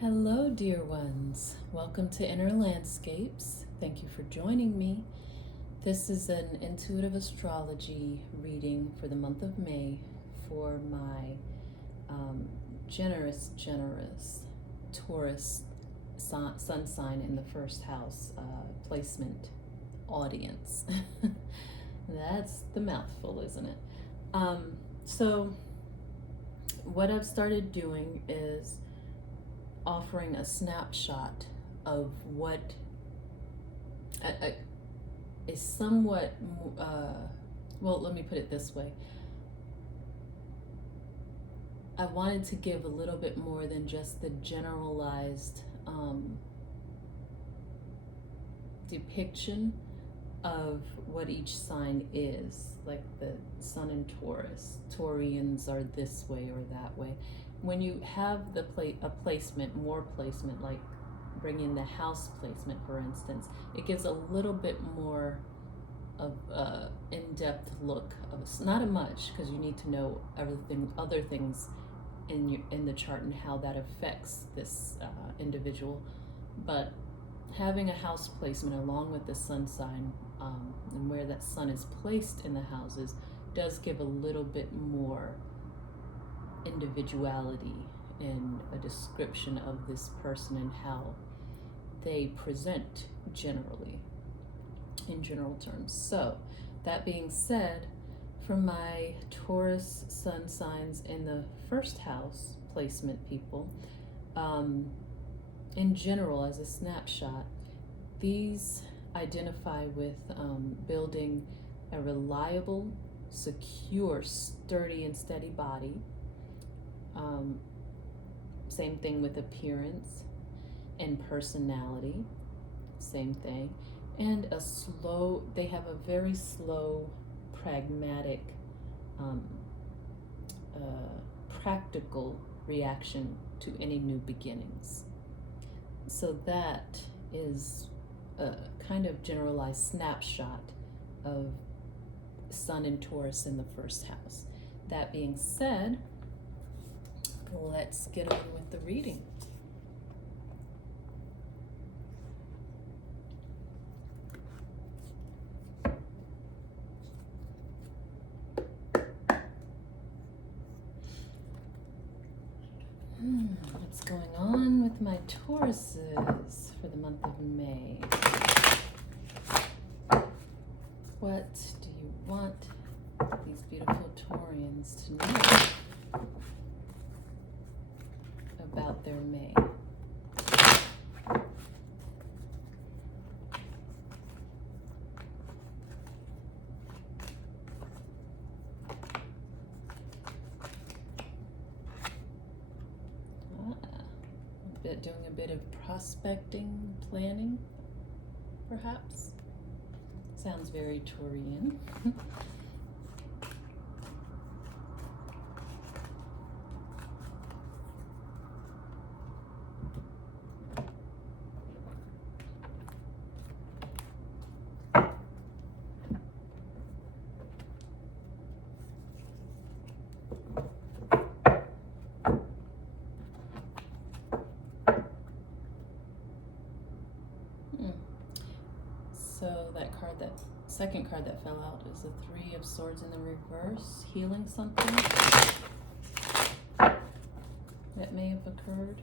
Hello, dear ones. Welcome to Inner Landscapes. Thank you for joining me. This is an intuitive astrology reading for the month of May for my generous Taurus sun sign in the first house placement audience. That's the mouthful, isn't it? So what I've started doing is offering a snapshot of what is somewhat, well, let me put it this way. I wanted to give a little bit more than just the generalized depiction of what each sign is, like the sun in Taurus. Taurians are this way or that way. When you have a placement, more placement, like bring in the house placement, for instance, it gives a little bit more of in-depth look of, not a much, because you need to know other things in the chart and how that affects this individual. But having a house placement along with the sun sign and where that sun is placed in the houses does give a little bit more individuality in a description of this person and how they present generally, in general terms. So that being said, for my Taurus sun signs in the first house placement people, in general, as a snapshot, these identify with building a reliable, secure, sturdy, and steady body. Same thing with appearance and personality, same thing. And they have a very slow, pragmatic, practical reaction to any new beginnings. So that is a kind of generalized snapshot of Sun and Taurus in the first house. That being said, let's get on with the reading. What's going on with my Tauruses for the month of May? What do you want these beautiful Taurians to know about their May? Doing a bit of prospecting, planning, perhaps. Sounds very Taurian. So that second card that fell out is the Three of Swords in the reverse, healing something that may have occurred.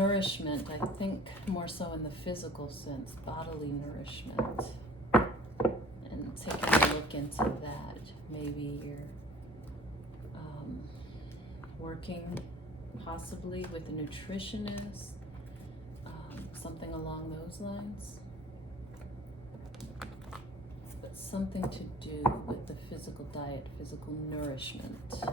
nourishment, I think more so in the physical sense, bodily nourishment. And taking a look into that, maybe you're working possibly with a nutritionist, something along those lines. But something to do with the physical diet, physical nourishment.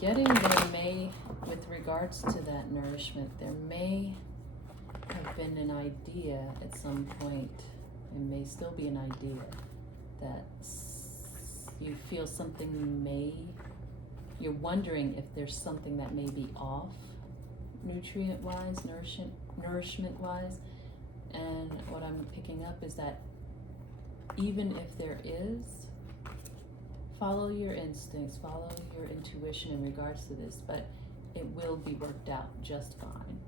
Getting there may, with regards to that nourishment, there may have been an idea at some point, and may still be an idea, that you feel something you're wondering if there's something that may be off, nutrient-wise, nourishment-wise, and what I'm picking up is that even if there is, follow your instincts, follow your intuition in regards to this, but it will be worked out just fine.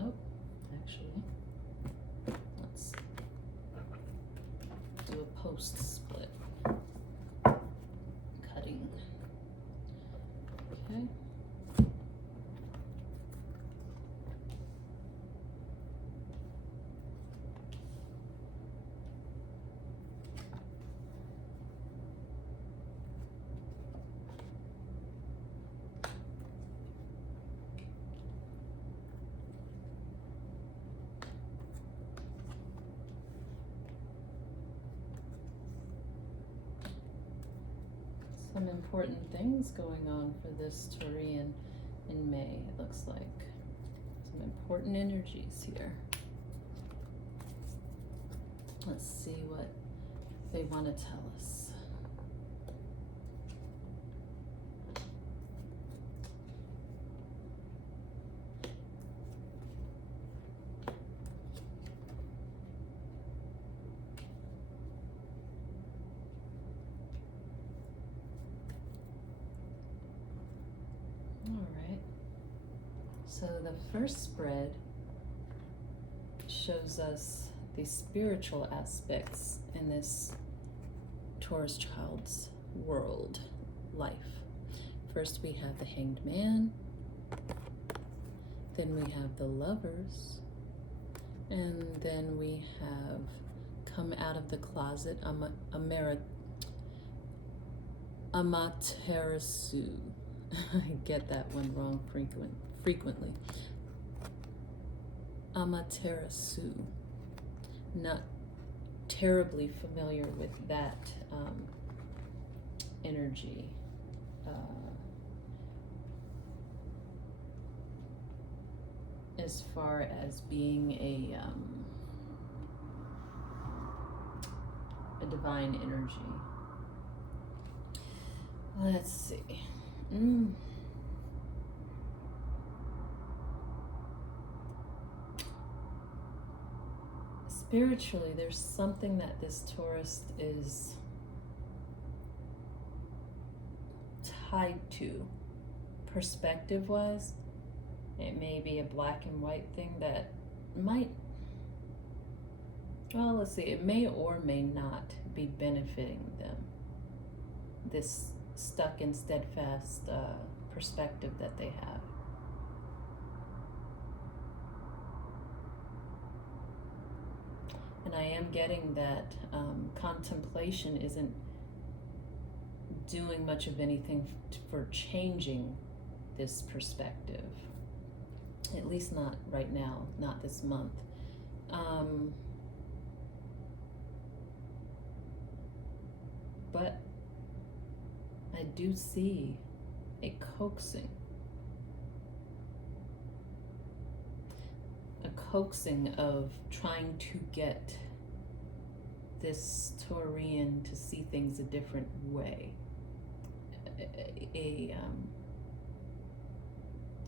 Oh, actually, let's do a post split. Cutting. Okay. Some important things going on for this Taurian in May, it looks like. Some important energies here. Let's see what they want to tell us. So the first spread shows us the spiritual aspects in this Taurus child's world, life. First we have the Hanged Man, then we have the Lovers, and then we have come out of the closet, Amaterasu. I get that one wrong frequently. Amaterasu. Not terribly familiar with that energy. As far as being a divine energy. Let's see. Spiritually, there's something that this Taurus is tied to. Perspective-wise, it may be a black and white thing that might, well, let's see, it may or may not be benefiting them. This stuck and steadfast perspective that they have. And I am getting that contemplation isn't doing much of anything for changing this perspective. At least not right now, not this month. But I do see a coaxing. A coaxing of trying to get this Taurian to see things a different way.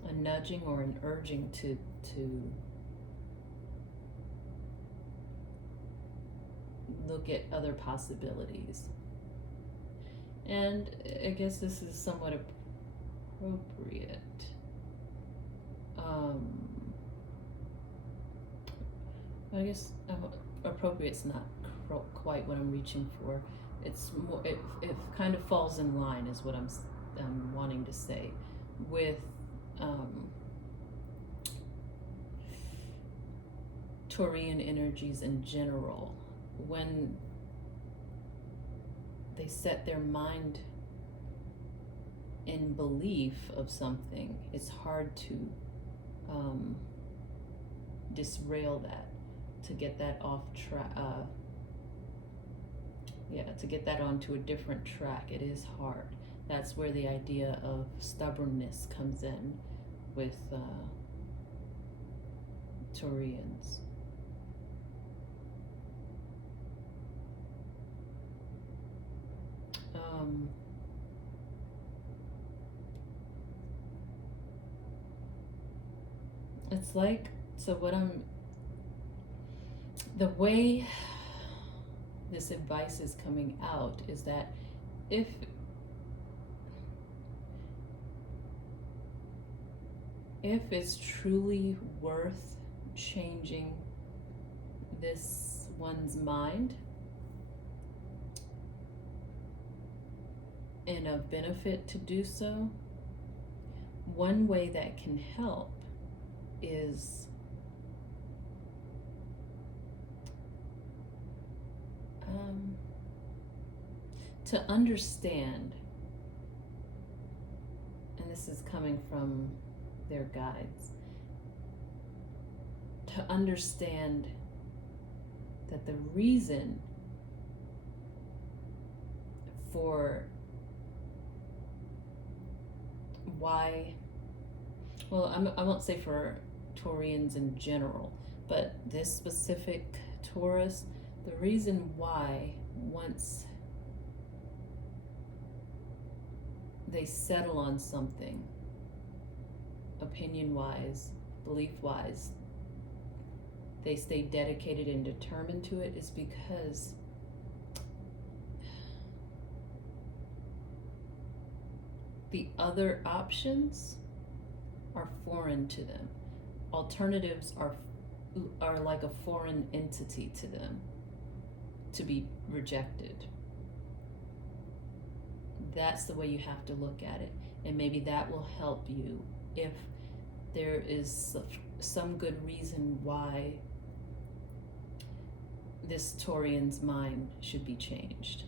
A nudging or an urging to look at other possibilities. And I guess this is somewhat appropriate. I guess appropriate's not quite what I'm reaching for. It's more, it kind of falls in line, is what I'm wanting to say, with Taurian energies in general. When they set their mind in belief of something, it's hard to disrail that, to get that off track, to get that onto a different track. It is hard. That's where the idea of stubbornness comes in with Taurians. It's like, so what the way this advice is coming out is that if it's truly worth changing this one's mind and of benefit to do so, one way that can help is to understand, and this is coming from their guides, to understand that the reason for why, well, I won't say for Taurians in general, but this specific Taurus, the reason why, once they settle on something, opinion-wise, belief-wise, they stay dedicated and determined to it, is because the other options are foreign to them. Alternatives are like a foreign entity to them, to be rejected. That's the way you have to look at it, and maybe that will help you if there is some good reason why this Taurian's mind should be changed,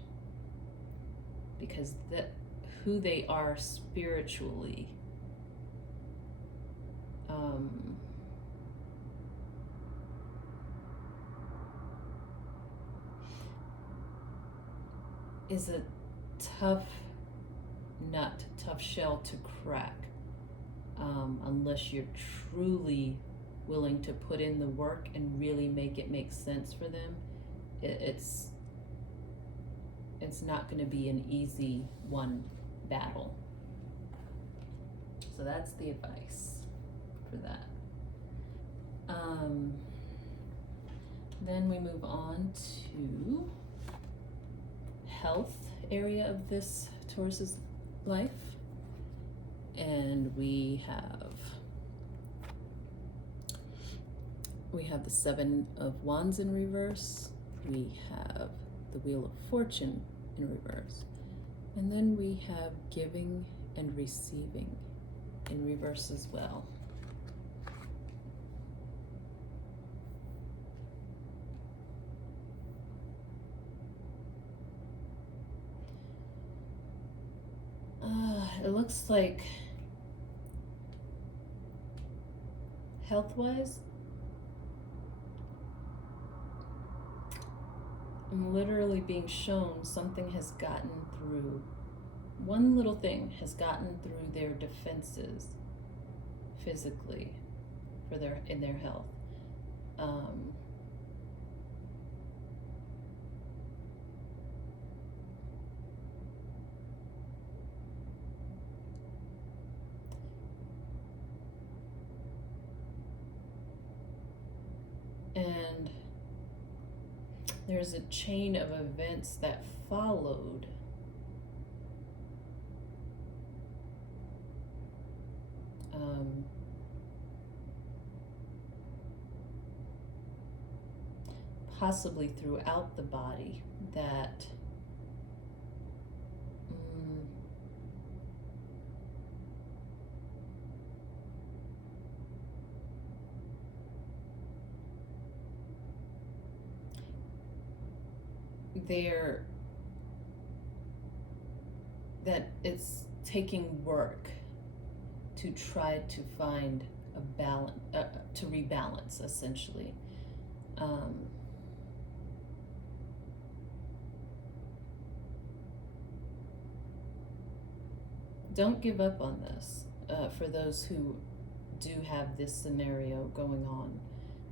because who they are spiritually is a tough shell to crack, unless you're truly willing to put in the work and really make it make sense for them. It's not going to be an easy one battle. So that's the advice for that. Then we move on to health area of this Taurus's life, and we have the Seven of Wands in reverse, we have the Wheel of Fortune in reverse, and then we have giving and receiving in reverse as well. It looks like health-wise, I'm literally being shown something has gotten through. One little thing has gotten through their defenses physically in their health. And there's a chain of events that followed. Possibly throughout the body that that it's taking work to try to find a balance, to rebalance essentially. Don't give up on this for those who do have this scenario going on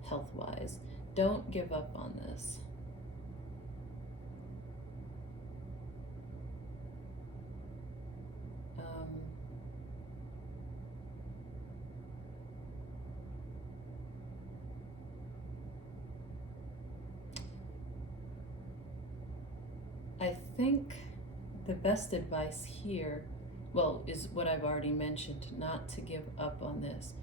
health-wise. Don't give up on this. I think the best advice here, well, is what I've already mentioned, not to give up on this.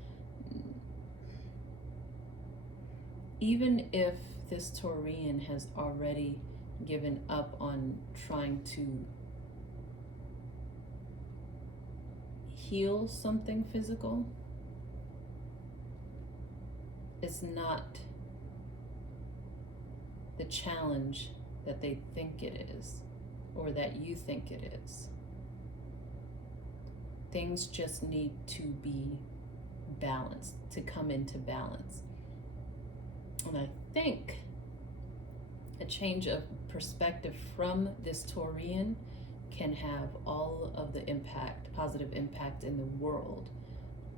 Even if this Taurian has already given up on trying to heal something physical, it's not the challenge that they think it is, or that you think it is. Things just need to be balanced, to come into balance. And I think a change of perspective from this Taurian can have all of the impact, positive impact in the world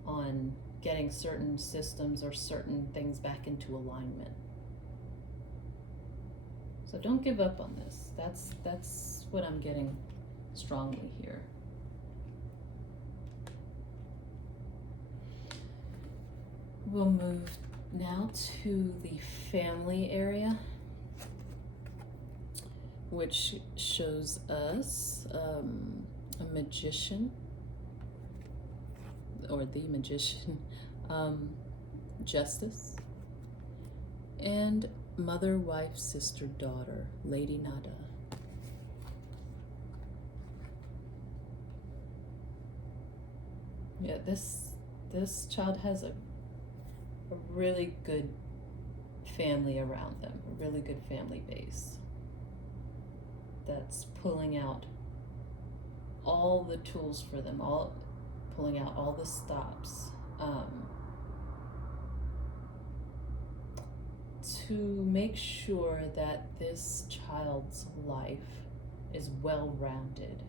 on getting certain systems or certain things back into alignment. So don't give up on this. That's what I'm getting strongly here. We'll move now to the family area, which shows us a magician, or the magician, justice, and mother, wife, sister, daughter, Lady Nada. Yeah, this child has a really good family around them, a really good family base that's pulling out all the tools for them, pulling out all the stops to make sure that this child's life is well-rounded,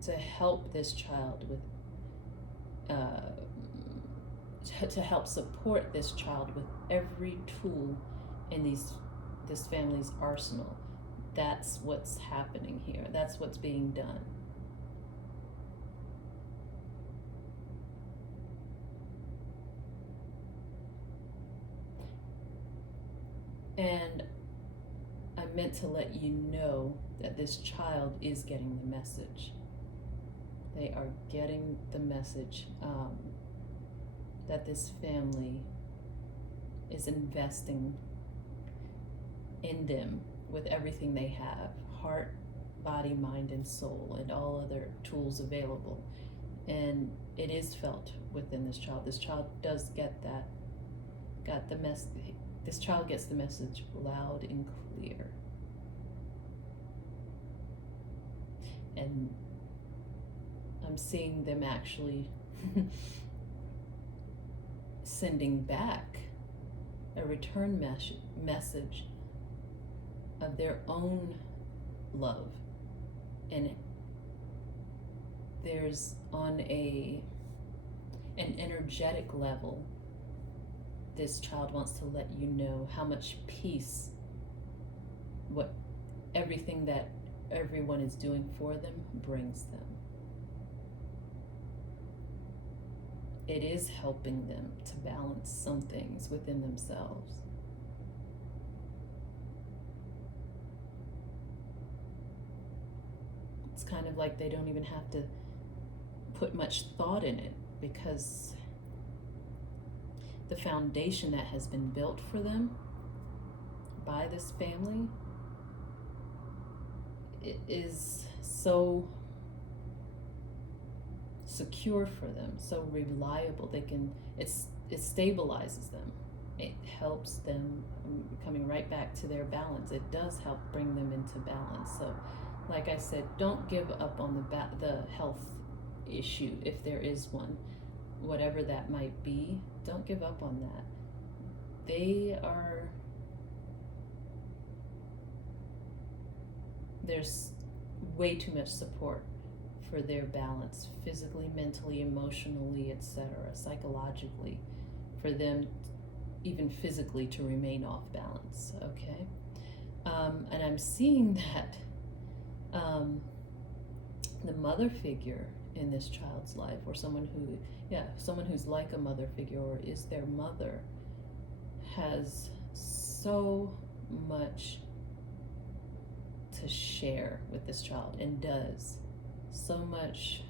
to help this child with to help support this child with every tool in this family's arsenal. That's what's happening here. That's what's being done. And I meant to let you know that this child is getting the message. They are getting the message that this family is investing in them with everything they have, heart, body, mind, and soul, and all other tools available. And it is felt within this child. This child does get that, this child gets the message loud and clear. And I'm seeing them actually sending back a return message of their own love. And there's on an energetic level, this child wants to let you know how much peace, what everything that everyone is doing for them brings them. It is helping them to balance some things within themselves. it's kind of like they don't even have to put much thought in it, because the foundation that has been built for them by this family is so secure for them, so reliable. It stabilizes them. It helps them coming right back to their balance. It does help bring them into balance. So, like I said, don't give up on the health issue, if there is one, whatever that might be. Don't give up on that. There's way too much support for their balance, physically, mentally, emotionally, etc., psychologically, for them even physically to remain off balance. Okay, and I'm seeing that the mother figure in this child's life, or someone who's like a mother figure or is their mother, has so much to share with this child, and does so much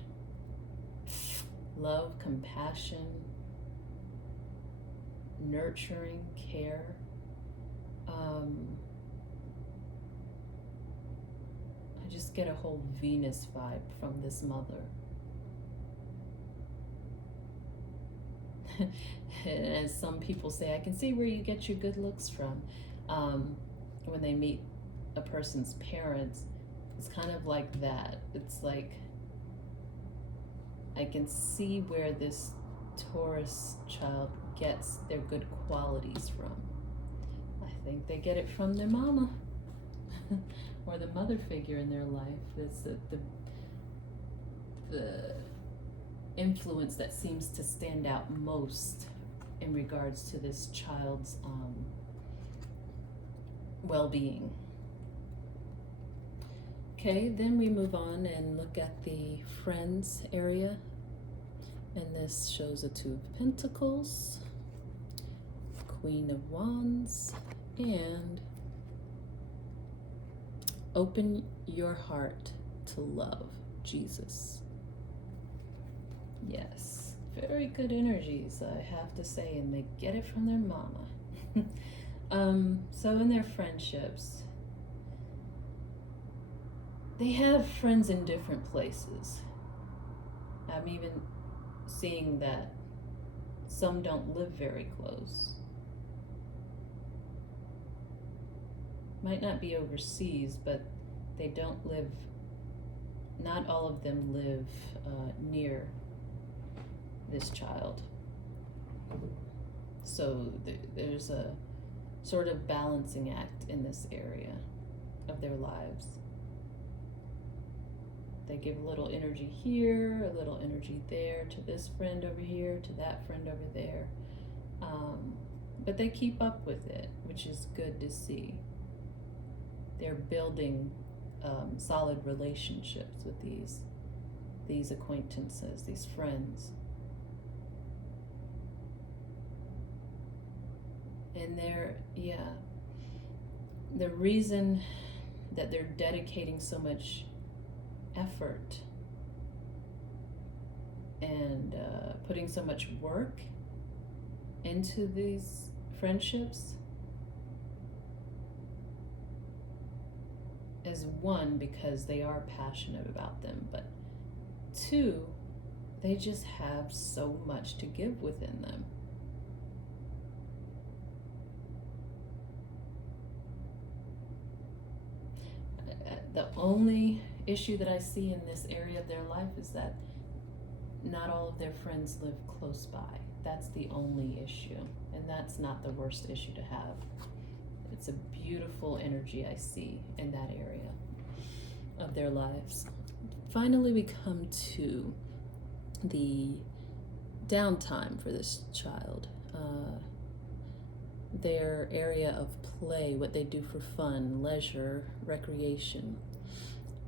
love, compassion, nurturing, care. I just get a whole Venus vibe from this mother. And as some people say, I can see where you get your good looks from. When they meet a person's parents, it's kind of like that. It's like, I can see where this Taurus child gets their good qualities from. I think they get it from their mama or the mother figure in their life. It's the influence that seems to stand out most in regards to this child's well-being. Okay, then we move on and look at the friends area, and this shows a Two of Pentacles, Queen of Wands, and open your heart to love, Jesus. Yes, very good energies, I have to say, and they get it from their mama. So in their friendships, they have friends in different places. I'm even seeing that some don't live very close. Might not be overseas, but they don't live, not all of them live near this child. So there's a sort of balancing act in this area of their lives. They give a little energy here, a little energy there, to this friend over here, to that friend over there. But they keep up with it, which is good to see. They're building solid relationships with these acquaintances, these friends. And the reason that they're dedicating so much effort and putting so much work into these friendships is, one, because they are passionate about them, but two, they just have so much to give within them. The only issue that I see in this area of their life is that not all of their friends live close by. That's the only issue, and that's not the worst issue to have. It's a beautiful energy I see in that area of their lives. Finally, we come to the downtime for this child. Their area of play, what they do for fun, leisure, recreation.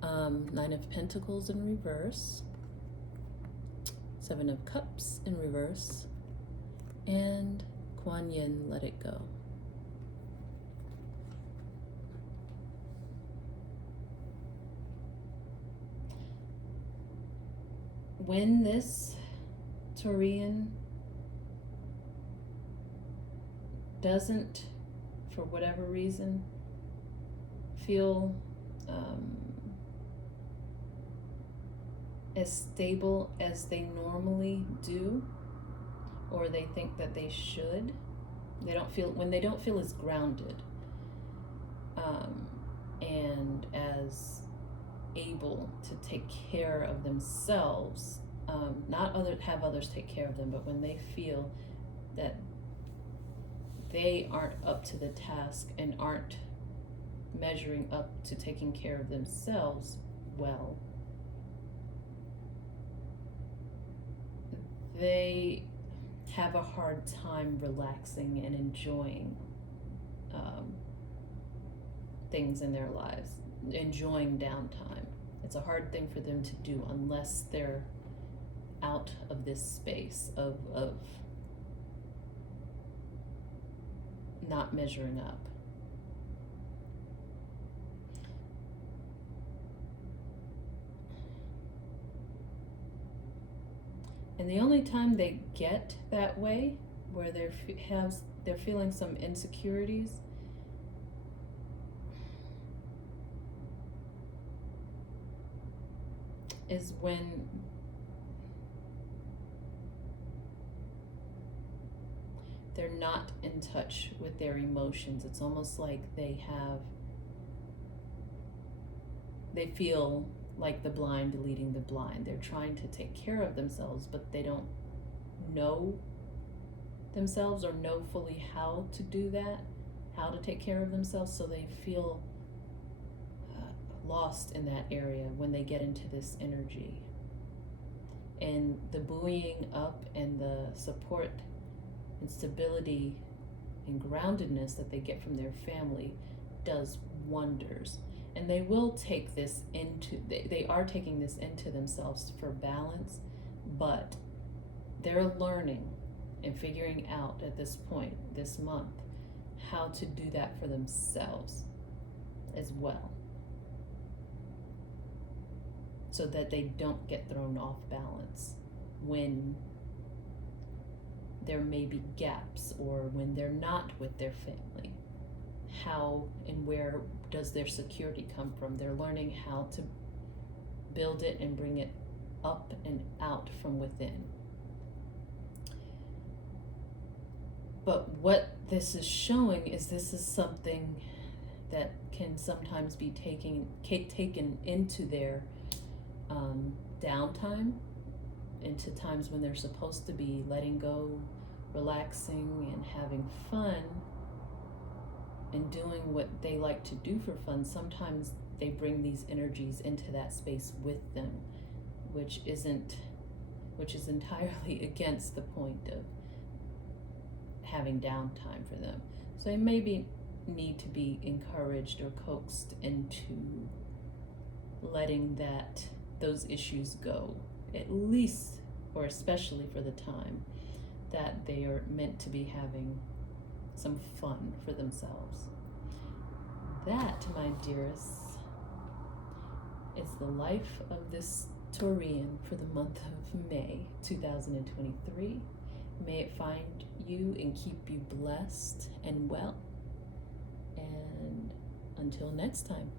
Nine of Pentacles in reverse, Seven of Cups in reverse, and Kuan Yin, Let It Go. when this Taurian doesn't, for whatever reason, feel as stable as they normally do, or they think that they should, when they don't feel as grounded and as able to take care of themselves, not have others take care of them, but when they feel that they aren't up to the task and aren't measuring up to taking care of themselves well, they have a hard time relaxing and enjoying things in their lives, enjoying downtime. It's a hard thing for them to do unless they're out of this space of not measuring up. And the only time they get that way, where they're feeling some insecurities, is when they're not in touch with their emotions. It's almost like they feel like the blind leading the blind. They're trying to take care of themselves, but they don't know themselves or know fully how to do that, how to take care of themselves, so they feel lost in that area when they get into this energy. And the buoying up and the support and stability and groundedness that they get from their family does wonders. And they will take this they are taking this into themselves for balance, but they're learning and figuring out at this point, this month, how to do that for themselves as well, so that they don't get thrown off balance when there may be gaps or when they're not with their family. How and where does their security come from? They're learning how to build it and bring it up and out from within. But what this is showing is this is something that can sometimes be taken into their downtime, into times when they're supposed to be letting go, relaxing, and having fun, and doing what they like to do for fun. Sometimes they bring these energies into that space with them, which is entirely against the point of having downtime for them. So they maybe need to be encouraged or coaxed into letting those issues go, at least or especially for the time that they are meant to be having some fun for themselves. That, my dearest, is the life of this Taurian for the month of May 2023. May it find you and keep you blessed and well. And until next time.